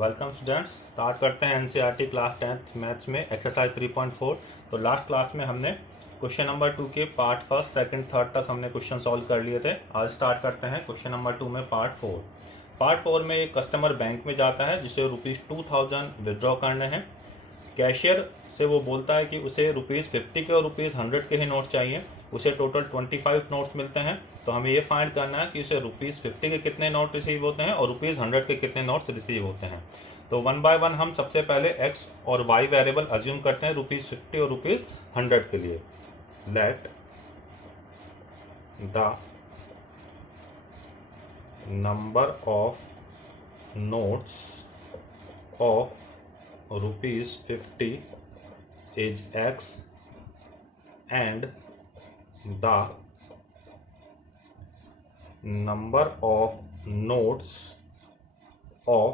Welcome students. Start करते हैं NCERT class 10th maths में एक्सरसाइज 3.4। तो लास्ट क्लास में हमने क्वेश्चन नंबर 2 के पार्ट फर्स्ट सेकंड थर्ड तक हमने क्वेश्चन सॉल्व कर लिए थे। आज स्टार्ट करते हैं क्वेश्चन नंबर 2 में पार्ट 4। पार्ट 4 में एक कस्टमर बैंक में जाता है जिसे ₹2000 विड्रॉ करने हैं। कैशियर से वो बोलता है कि उसे ₹50 के और ₹100 के ही नोट चाहिए। उसे टोटल 25 नोट्स मिलते हैं। तो हमें ये फाइंड करना है कि उसे ₹50 के कितने नोट रिसीव होते हैं और ₹100 के कितने नोट्स रिसीव होते हैं। तो वन बाय वन हम सबसे पहले एक्स और वाई वेरिएबल अज्यूम करते हैं ₹50 और ₹100 के लिए। Let the number of notes of ₹50 is x and the number of notes of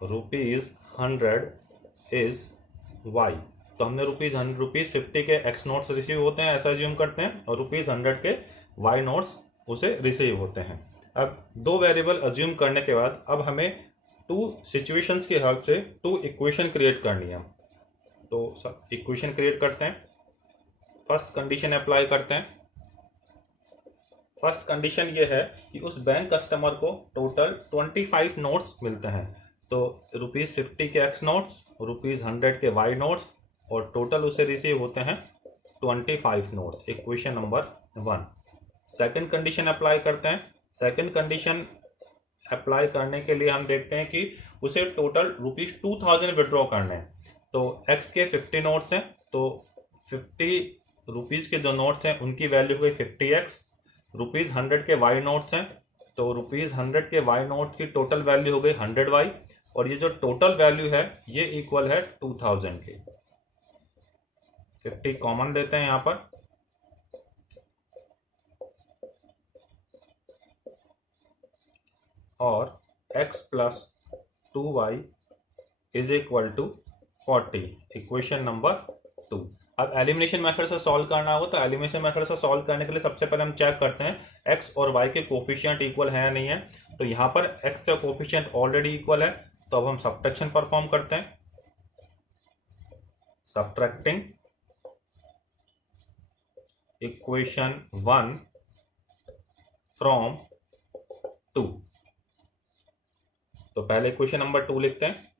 ₹100 is y। तो हमने ₹50 के x नोट्स रिसीव होते हैं ऐसा अज्यूम करते हैं और ₹100 के y नोट्स उसे रिसीव होते हैं। अब दो वेरिएबल अज्यूम करने के बाद अब हमें टू सिचुएशंस की हेल्प से टू इक्वेशन क्रिएट करनी है। तो सब इक्वेशन क्रिएट करते हैं। फर्स्ट कंडीशन अप्लाई करते हैं। फर्स्ट कंडीशन ये है कि उस बैंक कस्टमर को टोटल 25 नोट्स मिलते हैं। तो ₹50 के एक्स नोट्स, ₹100 के वाई नोट्स और टोटल उसे रिसीव होते हैं 25 notes. Equation number 1। Second condition apply करते हैं। सेकंड कंडीशन अप्लाई करने के लिए हम देखते हैं कि उसे टोटल ₹2000 विड्रॉ करने हैं। तो एक्स के 50 नोट्स हैं, तो 50 रुपीज के जो नोट्स हैं उनकी वैल्यू हो गई 50x। ₹100 के वाई नोट्स हैं, तो ₹100 के वाई नोट्स की टोटल वैल्यू हो गई 100y और ये जो टोटल वैल्यू है ये इक्वल है 2000 के। 50 कॉमन लेते हैं यहां पर और x plus 2y is equal to 40। Equation number 2। अब एलिमिनेशन मेथड से सॉल्व करना हो तो एलिमिनेशन मेथड से सॉल्व करने के लिए सबसे पहले हम चेक करते हैं x और y के कोफिशिएंट इक्वल है या नहीं है। तो यहाँ पर x का कोफिशिएंट ऑलरेडी इक्वल है, तो अब हम सब्ट्रैक्शन परफॉर्म करते हैं। Subtracting equation 1 from 2। तो पहले इक्वेशन नंबर 2 लिखते हैं।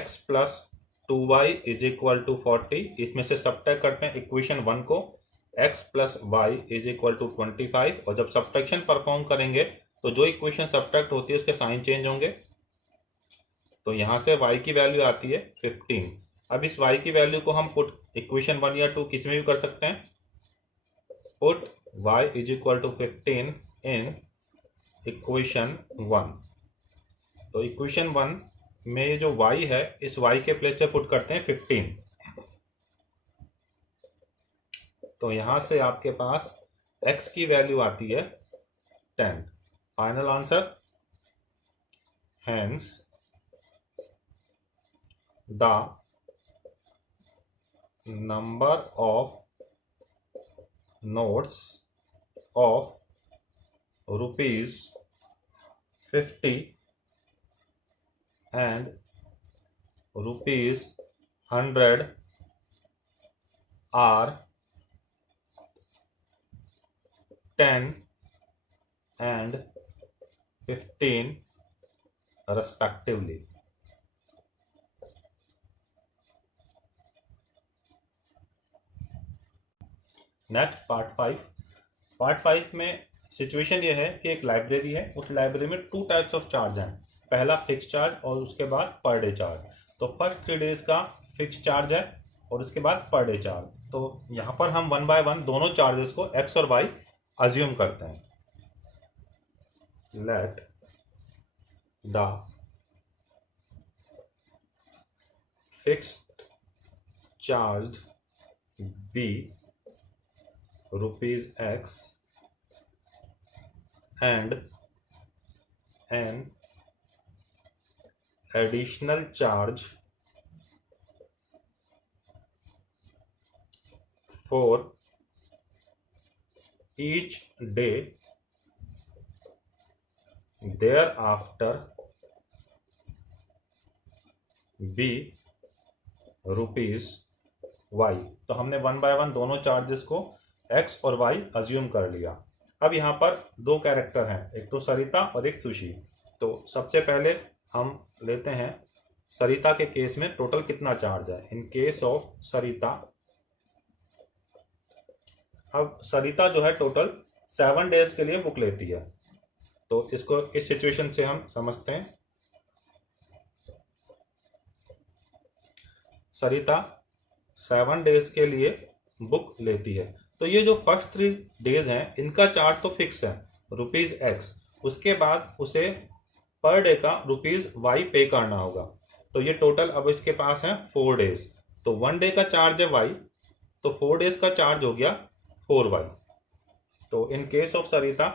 x plus 2y is equal to 40। इसमें से सब्ट्रैक्ट करते हैं इक्वेशन 1 को। x plus y is equal to 25 और जब सब्ट्रैक्शन परफॉर्म करेंगे तो जो इक्वेशन सब्ट्रैक्ट होती है उसके साइन चेंज होंगे। तो यहां से y की वैल्यू आती है 15। अब इस y की वैल्यू को हम पुट इक्वेशन 1 या 2 किस में भी कर सकते हैं। Put y is equal to 15 in equation 1। तो इक्वेशन 1 में ये जो y है इस y के प्लेस पे पुट करते हैं 15। तो यहां से आपके पास x की वैल्यू आती है 10। Final answer, hence the number of notes of ₹50 and ₹100 are 10 and 15 respectively। Next part 5। Part 5 में सिचुएशन ये है कि एक लाइब्रेरी है, उस लाइब्रेरी में 2 टाइप्स ऑफ चार्ज हैं। पहला फिक्स चार्ज और उसके बाद पर डे चार्ज। तो फर्स्ट 3 डेज का फिक्स चार्ज है और उसके बाद पर डे चार्ज। तो यहां पर हम वन बाय वन दोनों चार्जेस को एक्स और वाई अज्यूम करते हैं। Let the fixed charge be ₹x and an additional charge for each day thereafter be rupees y. तो हमने 1 बाय 1 दोनों चार्जेस को एक्स और वाई अज्यूम कर लिया। अब यहाँ पर दो कैरेक्टर हैं, एक तो सरिता और एक सुशी। तो सबसे पहले हम लेते हैं सरिता के केस में टोटल कितना चार्ज है। इन केस ऑफ सरिता, अब सरिता जो है टोटल 7 डेज के लिए बुक लेती है। तो इसको इस सिचुएशन से हम समझते हैं। सरिता 7 डेज के लिए बुक लेती है। तो ये जो फर्स्ट 3 डेज हैं इनका चार्ज तो फिक्स है रुपीज एक्स। उसके बाद उसे पर डे का रुपीज वाई पे करना होगा। तो ये टोटल अब इसके पास है 4 डेज। तो 1 डे का चार्ज है वाई, तो 4 डेज का चार्ज हो गया 4 वाई। तो इन केस ऑफ सरिता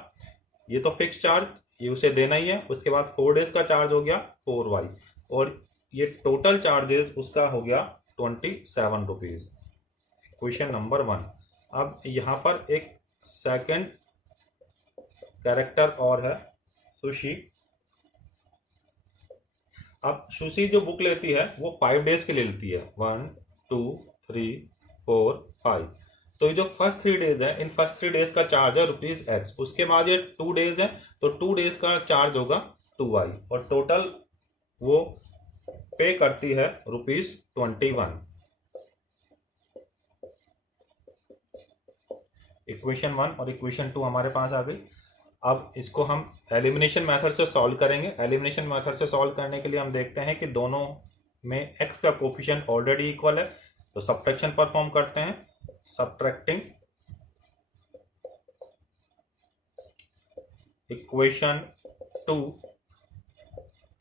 ये तो फिक्स चार्ज, ये उसे देना ही है। उसके बाद 4 डेज का चार्ज हो गया 4 वाई, और ये टोटल चार्जेस उसका हो गया 27 रुपीज। Question number 1। अब यहां पर एक सेकंड कैरेक्टर और है, सुशी। अब सुशी जो बुक लेती है वो 5 डेज के लिए लेती है, 1 2 3 4 5। तो ये जो फर्स्ट 3 डेज है, इन फर्स्ट 3 डेज का चार्ज है रुपीज एक्स। उसके बाद ये 2 डेज है, तो 2 डेज का चार्ज होगा 2 वाई, और टोटल वो पे करती है रुपीज 21। इक्वेशन 1 और इक्वेशन 2 हमारे पास आ गई। अब इसको हम एलिमिनेशन मेथड से सॉल्व करेंगे। एलिमिनेशन मेथड से सॉल्व करने के लिए हम देखते हैं कि दोनों में x का कोफिशिएंट ऑलरेडी इक्वल है, तो सब्ट्रैक्शन परफॉर्म करते हैं। सब्ट्रैक्टिंग इक्वेशन 2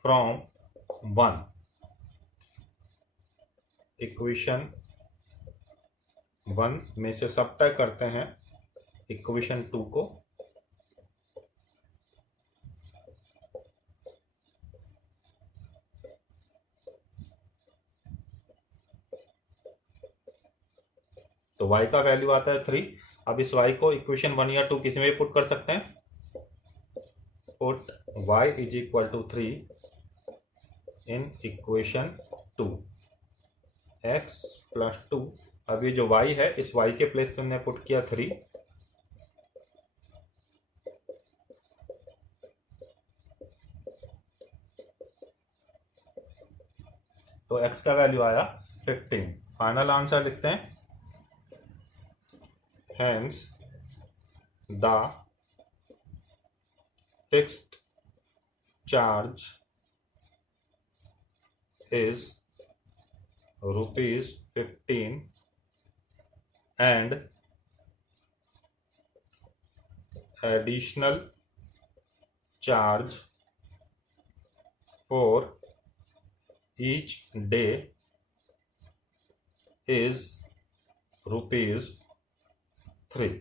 फ्रॉम 1, इक्वेशन 1 में से सब्ट्रैक्ट करते हैं इक्वेशन 2 को। तो y का वैल्यू आता है 3। अब इस y को इक्वेशन 1 या 2 किसी में पुट कर सकते हैं। Put y is equal to 3 in equation 2, x plus 2। अब ये जो y है इस y के प्लेस पे हमने पुट किया 3, तो x का वैल्यू आया 15। फाइनल आंसर लिखते हैं। Hence, the fixed charge is rupees 15 and additional charge for each day is rupees 3।